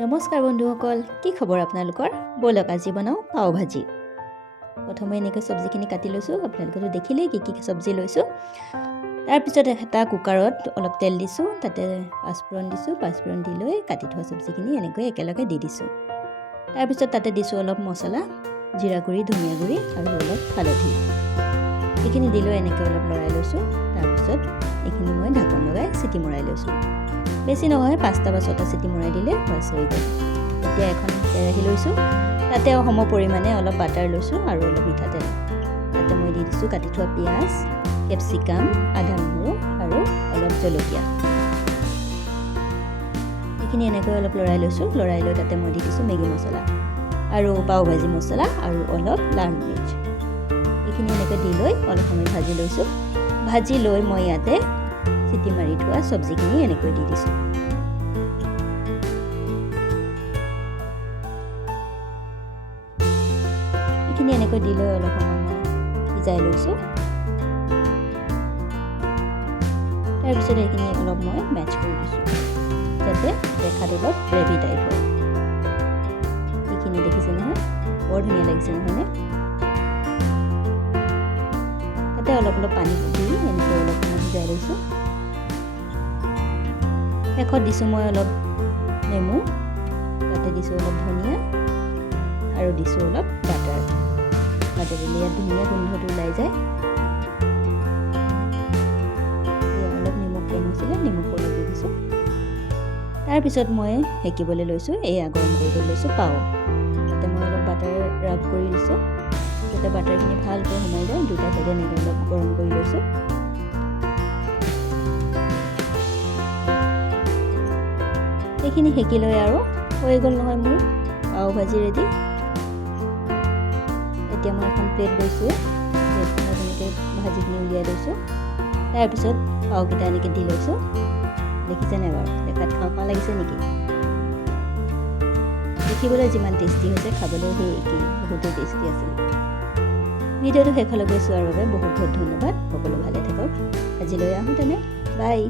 নমস্কাৰ বন্ধুসকল, কি খবৰ আপোনালোকৰ? ব'লক আজি বনাওঁ পাও ভাজি। প্ৰথমে এনেকৈ চব্জিখিনি কাটি লৈছোঁ। আপোনালোকেতো দেখিলেই কি চব্জি লৈছোঁ। তাৰপিছত এটা কুকাৰত অলপ তেল দিছোঁ, তাতে পাঁচফোৰণ দিছোঁ। পাঁচফোৰণ দি লৈ কাটি থোৱা চব্জিখিনি এনেকৈ একেলগে দি দিছোঁ। তাৰপিছত তাতে দিছোঁ অলপ মছলা, জিৰা গুড়ি, ধনিয়া গুড়ি আৰু অলপ হালধি। এইখিনি দি লৈ এনেকৈ অলপ লৰাই লৈছোঁ। তাৰপিছত এইখিনি মই ঢাকন লগাই চিটি মৰাই লৈছোঁ। বেছি নহয়, 5টা বা 6টা চিটি মৰাই দিলে বাছ হৈ গ'ল। এতিয়া এখন কেৰাহী লৈছোঁ, তাতে সম পৰিমাণে অলপ বাটাৰ লৈছোঁ আৰু অলপ মিঠাতেল। তাতে মই দি দিছোঁ কাটি থোৱা পিঁয়াজ, কেপচিকাম, আদা নহৰু আৰু অলপ জলকীয়া। এইখিনি এনেকৈ অলপ লৰাই লৈছোঁ। লৰাই লৈ তাতে মই দি দিছোঁ মেগী মছলা আৰু পাও ভাজি মছলা আৰু অলপ লাল মিৰ্চ। এইখিনি এনেকৈ দি লৈ অলপ সময় ভাজি লৈছোঁ। ভাজি লৈ মই ইয়াতে চিটি মাৰি থোৱা চব্জিখিনি এনেকৈ দি দিছোঁ। এইখিনি এনেকৈ দি লৈ অলপ সময় মই সিজাই লৈছোঁ। তাৰপিছত এইখিনি অলপ মই মেচ কৰি দিছোঁ, যাতে দেখাত অলপ গ্ৰেভি টাইপ হয়। এইখিনি দেখিছে নহয়, বৰ ধুনীয়া লাগিছে নহয়নে? তাতে অলপ অলপ পানী দি এনেকৈ অলপ সময় সিজাই লৈছোঁ। শেষত দিছোঁ মই অলপ নেমু, তাতে দিছোঁ অলপ ধনিয়া আৰু দিছোঁ অলপ বাটাৰ। বাটাৰ দিলে ইয়াত ধুনীয়া গোন্ধটো ওলাই যায়। অলপ নিমখ কম হৈছিলে, নিমখ অলপ দি দিছোঁ। তাৰপিছত মই সেকিবলৈ লৈছোঁ, এয়া গৰম কৰিবলৈ লৈছোঁ পাও। তাতে মই অলপ বাটাৰ ৰাব কৰি দিছোঁ, যাতে বাটাৰখিনি ভালকৈ সোমাই যায়। দুটা চাইডে এনেকৈ অলপ গৰম কৰি লৈছোঁ। এইখিনি সেকি লৈ আৰু হৈ গ'ল নহয় মোৰ পাও ভাজি ৰেডি। এতিয়া মই এখন প্লেট লৈছোঁ, প্লেটখনত এনেকৈ ভাজিখিনি উলিয়াই লৈছোঁ। তাৰপিছত পাওকেইটা এনেকৈ দি লৈছোঁ। দেখিছেনে বাৰু? দেখাত খাওঁ খাওঁ লাগিছে নেকি? দেখিবলৈ যিমান টেষ্টি হৈছে, খাবলৈ সেই একেই, বহুতেই টেষ্টি আছিল। ভিডিঅ'টো শেষলৈকে চোৱাৰ বাবে বহুত বহুত ধন্যবাদ। সকলো ভালে থাকক। আজিলৈ আহোঁ তেনে, বাই।